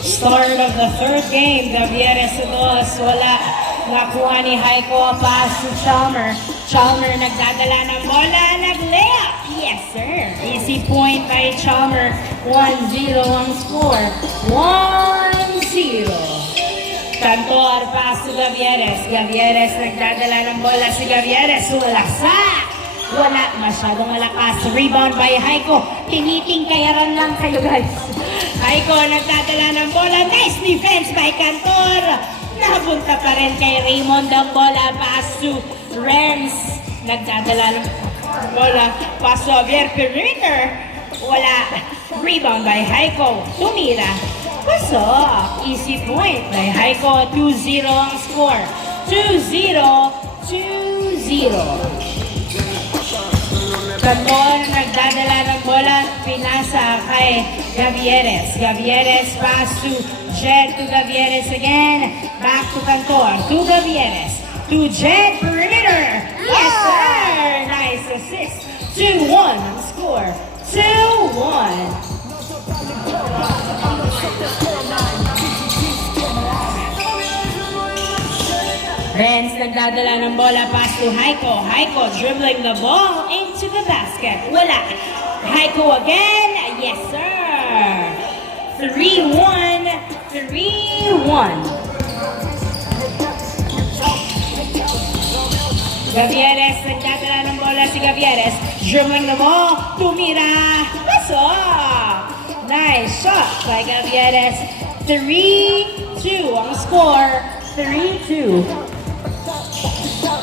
Start of the third game, Gavieres 2, wala. Nakuha ni Haiko, pass to Chalmer. Chalmer nagdadala ng bola, nag-layup. Yes, sir. Easy point by Chalmer. 1-0 ang score. 1-0. Cantor, pass to Gavieres. Gavieres nagdadala ng bola si Gavieres. Sulaksak. Wala, masyadong malakas. Rebound by Haiko. Tinitingkayaran lang kayo, guys. Haiko nagdadala ng bola. Nice defense by Cantor. Napunta pa rin kay Raymond ang bola. Pass to Renz. Nagdadala ng bola. Pass to Javier Perimeter. Wala. Rebound by Haiko. Tumira. Pasok. Easy point by Haiko. 2-0 ang score. 2-0. 2-0. Cantor nagdadala ng bola, pinasa kay Gavieres. Gavieres pass to Jed, to Gavieres again. Back to Cantor, to Gavieres, to Jed, perimeter. Yes, sir! Nice assist. 2-1 ang score. 2-1. Renz nagdadala ng bola, pass to Haiko. Haiko dribbling the ball into the basket. Wala. Haiko again. Yes, sir. 3-1. 3-1. Gavieres nagdadala ng bola si Gavieres. Dribbling the ball. Tumira. Pasok. Nice shot by Gavieres. 3-2 ang score. 3-2.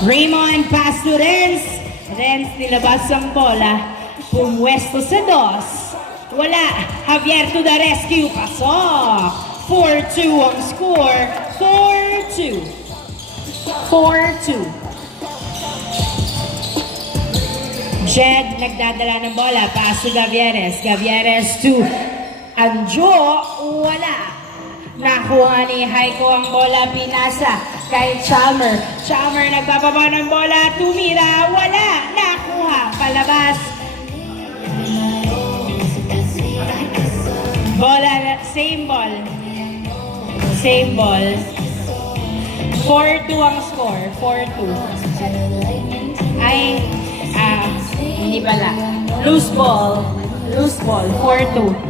Raymond pass to Renz. Renz nilabas ang bola. Pumwesto sa dos. Wala. Javier to the rescue. Pasok. 4-2 ang score. 4-2. 4-2. Jed nagdadala ng bola. Pass to Gavieres. Gavieres to Anjo. Wala. Nakuha ni Haiko ang bola, pinasa kay Chalmer. Chalmer nagbababa ng bola, tumira, wala, nakuha, palabas. Bola, same ball. Same ball. 4-2 ang score, 4-2. Ay, hindi pala. Loose ball, 4-2.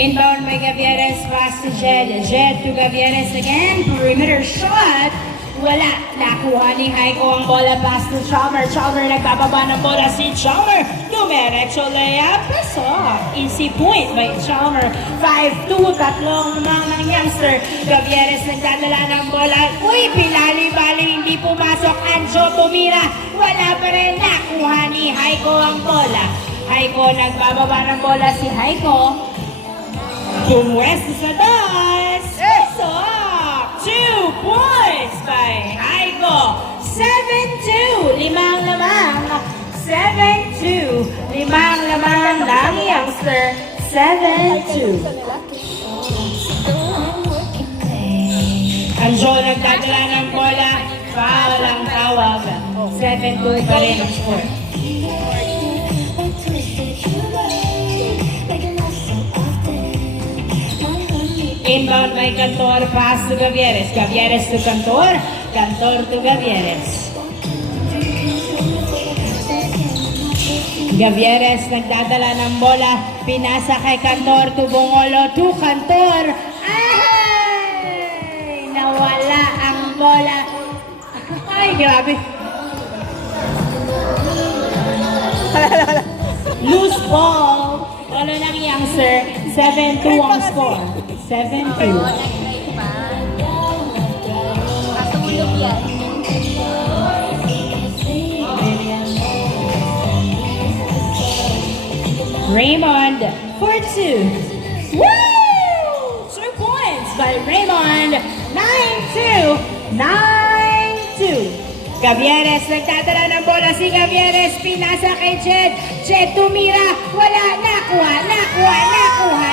Inbound by Gavieres, pass to Jed. Jed to Gavieres again. Perimeter shot. Wala. Nakuha ni Haiko ang bola, pass to Chalmer. Chalmer nagbababa ng bola si Chalmer. Dumiretso layup. Pasok. Easy point by Chalmer. 5-2. Tatlong ng youngster. Gavieres nagdadala ng bola. Uy, pinali-bali. Hindi pumasok. Anjo tumira. Wala pa rin. Nakuha ni Haiko ang bola. Haiko nagbababa ng bola si Haiko. Pumwesto sa dos. Pasok. 2 points by Haiko. 7-2. Limang lamang. 7-2. Limang lamang ng youngster. 7-2. Anjo nagdadala ng bola. Foul ang tawag. 7-2 pa rin ang score. Inbound by Cantor, pass to Gavieres. Gavieres to Cantor. Cantor to Gavieres. Gavieres nagdadala ng bola. Pinasa kay Cantor to Bongolo to Cantor. Ay! Nawala ang bola. Ay, grabe. Loose ball. Wala ng youngster. 7-2 ang score. 7-2. Kasumulog yan. Raymond for 2. Woo! 2 points by Raymond. 9-2. 9-2. Gavieres, nagdadala ng bola si Gavieres, pinasa kay Jed. Jed tumira, wala, nakuha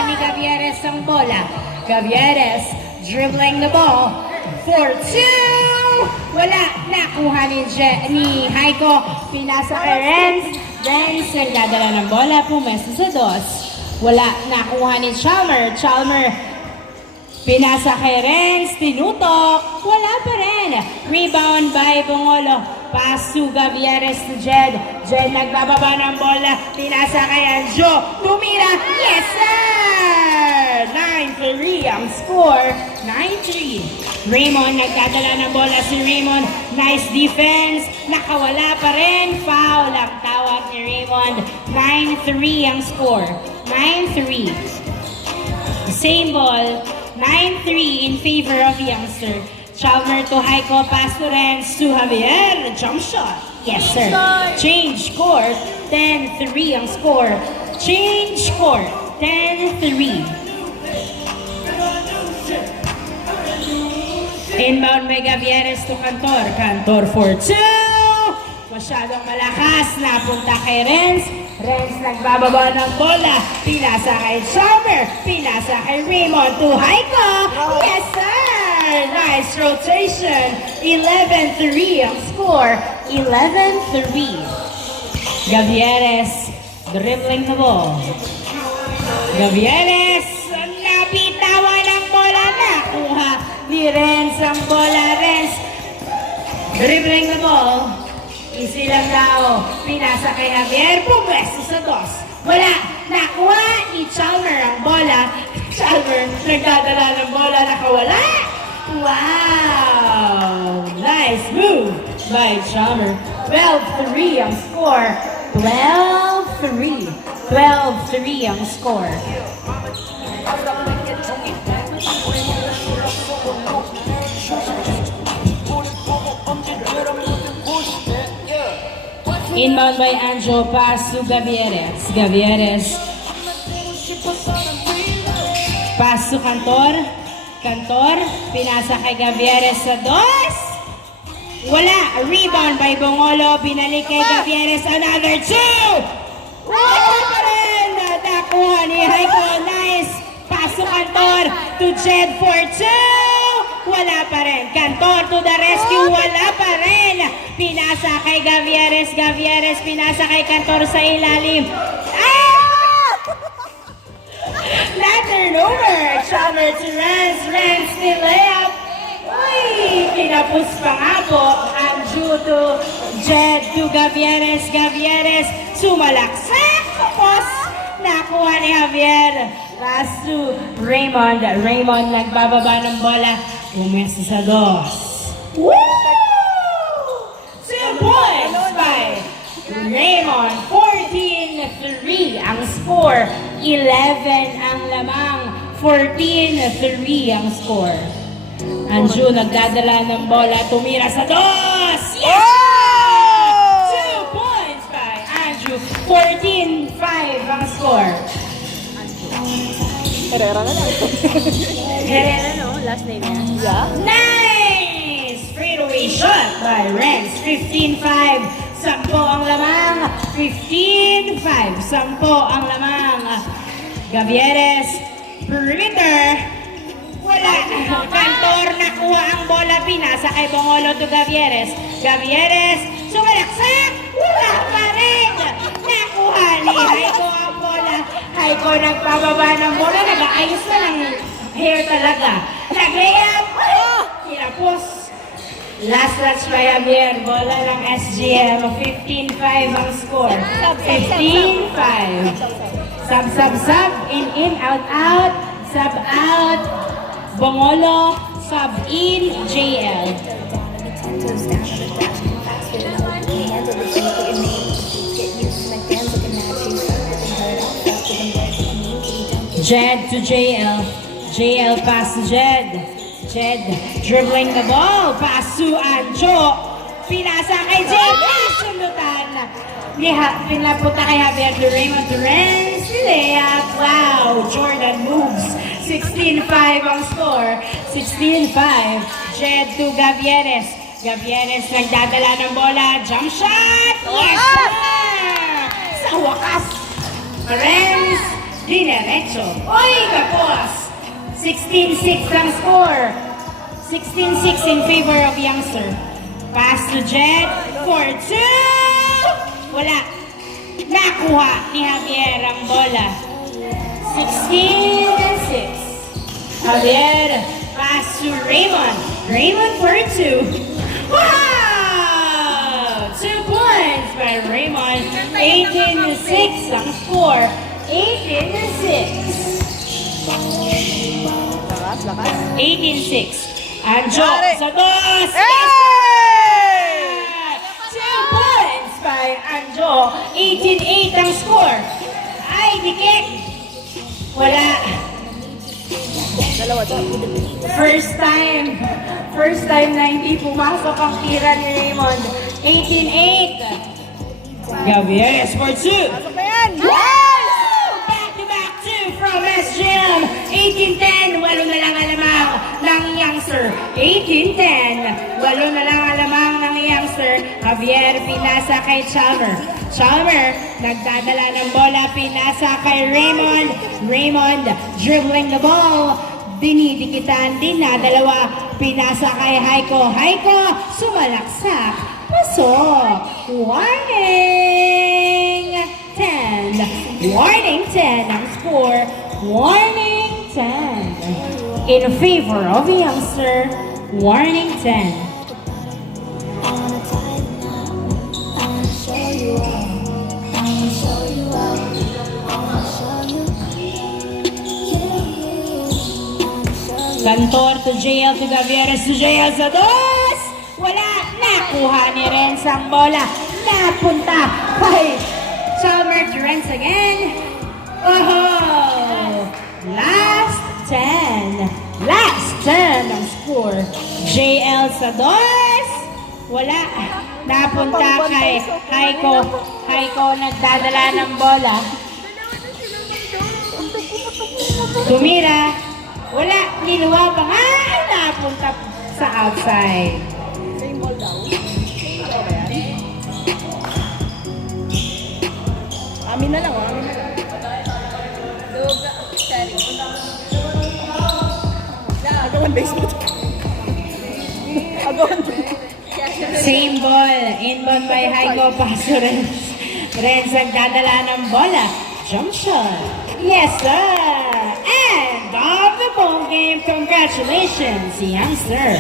ni Gavieres ang bola. Gavieres, dribbling the ball for two. Wala, nakuha ni Haiko. Pinasa kay Renz. Renz nagdadala ng bola, pumesto sa dos. Wala, nakuha ni Chalmer. Chalmer, pinasa kay Renz, tinutok. Wala pa rin. Rebound by Bongolo. Pass to Gavieres to Jed. Jed nagbababa ng bola. Pinasa kay Anjo. Tumira. Yes, sir! 9-3 ang score. 9-3. Raymond nagdadala ng bola si Raymond. Nice defense. Nakawala pa rin. Foul ang tawag ni Raymond. 9-3 ang score. 9-3. Same ball. 9-3 in favor of youngster. Chalmer to Haiko, pass to Renz to Javier. Jump shot. Yes, sir. Change court. 10-3 ang score. Change court. 10-3. Inbound by Gavieres to Cantor. Cantor for two. Masyadong malakas. Napunta kay Renz. Renz nagbababa ng bola. Pinasa kay Chalmer. Pinasa kay Raymond to Haiko. Yes, sir! Nice rotation. 11-3 ang score. 11-3. Gavieres dribbling the ball. Gavieres nabitawan ang bola. Nakuha ni Renz ang bola. Renz dribbling the ball. Easy lang daw. Pinasa kay Javier. Pumwesto sa dos. Wala. Nakuha ni Chalmer ang bola. Chalmer nagdadala ng bola. Nakawala. Wow! Nice move by Chalmer. 12-3 ang score. 12-3. 12-3 ang score. Inbound by Anjo, pass to Gavieres. Gavieres. Pass to Cantor. Cantor, pinasa kay Gavieres sa dos. Wala. Rebound by Bongolo. Binalik kay Gavieres. Another two. Wala pa rin. Nakuha ni Haiko. Nice. Pass to Cantor. To Jed for two. Wala pa rin. Cantor to the rescue. Wala pa rin. Pinasa kay Gavieres. Gavieres pinasa kay Cantor sa ilalim. Turnover! Chalmer to Renz. Renz still layup. Uy! Pinapus pa nga po. Anju to Jed to Gavieres. Gavieres sumalaksak. Tapos nakuha ni Javier. Pass to Raymond. Raymond nagbababa ng bola. Umesa sa dos. Woo! 2 points by Raymond. 14-3 ang score. 11 ang lamang. 14-3 ang score. Anju nagdadala ng bola. Tumira sa dos. Yes! 2 points by Anju. 14-5 ang score. Herrera na lang. Herrera, no? Last name niya. Yeah. Nice! Straightaway shot by Renz. 15-5. 10 ang lamang. 15-5. 10 ang lamang. Gavieres. Perimeter. Wala. Cantor nakuha ang bola. Pinasa kay Bongolo to Gavieres. Gavieres. Sumalaksak. Wala pa rin. Nakuha ni Haiko ang bola. Haiko nagpababa ng bola. Nag-aayos na ng hair talaga. Nag-layup. Kinapos. Last touch by Javier. Bola ng SGM. 15-5 ang score. 15-5. Sub. In, out, out. Sub out. Bongolo. Sub in. JL. Jed to JL. JL pass to Jed. Jed dribbling the ball. Pass to Anjo. Pinasa kay Jed. Sundutan. Pinapunta kay Javier to Raymond to Renz. Layup. Wow. Jordan moves. 16-5 ang score. 16-5. Jed to Gavieres. Gavieres nagdadala ng bola. Jump shot. Yes, sir! Sa wakas. Renz. Dinerecho. Oy, kapos. 16-6 ang score. 16-6 in favor of youngster. Pass to Jed for 2. Wala. Nakuha ni Javier ang bola. 16-6. Javier, pass to Raymond. Raymond for 2. Wow! 2 points by Raymond. 18-6 ang score. 18-6. Lakas, lakas. 18-6. Anjo sa dos. Hey! 2 points by Anjo. 18-8 ang score. Ay, dikit. Wala. Dalawa to. First time na hindi pumasok ang tira ni Raymond. 18-8. Javier for 2. Pasok na yan! Back to back 2 from SGM. 18-10. Walo na lang alamang ng youngster. 18-10. Walo na lang alamang ng youngster. Javier pinasa kay Chalmer. Chalmer nagdadala ng bola. Pinasa kay Raymond. Raymond dribbling the ball. Dinidikitan din na dalawa. Pinasa kay Haiko. Haiko sumalaksak. Pasok. Warning 10. Warning 10 ang score. Warning 10. In favor of the youngster. Warning 10. Cantor to JL to Gavieres to JL sa dos. Wala. Nakuha ni Renz ang bola. Napunta kay Chalmer to Renz again. Oh! Last 10. Last 10 ang score. JL sa dos. Wala. Napunta kay Haiko. Haiko nagdadala ng bola. Tumira. Wala. Niluwa pa nga. Napunta sa outside. Same ball daw. Ito ba yan? Amin na lang, oh. Amin na lang. Agawan base mo. Agawan base. Same ball. Inbound by Haiko. Paso Renz. Renz nagdadala ng bola. Jump shot. Yes, sir. And on the ball game, congratulations, youngster.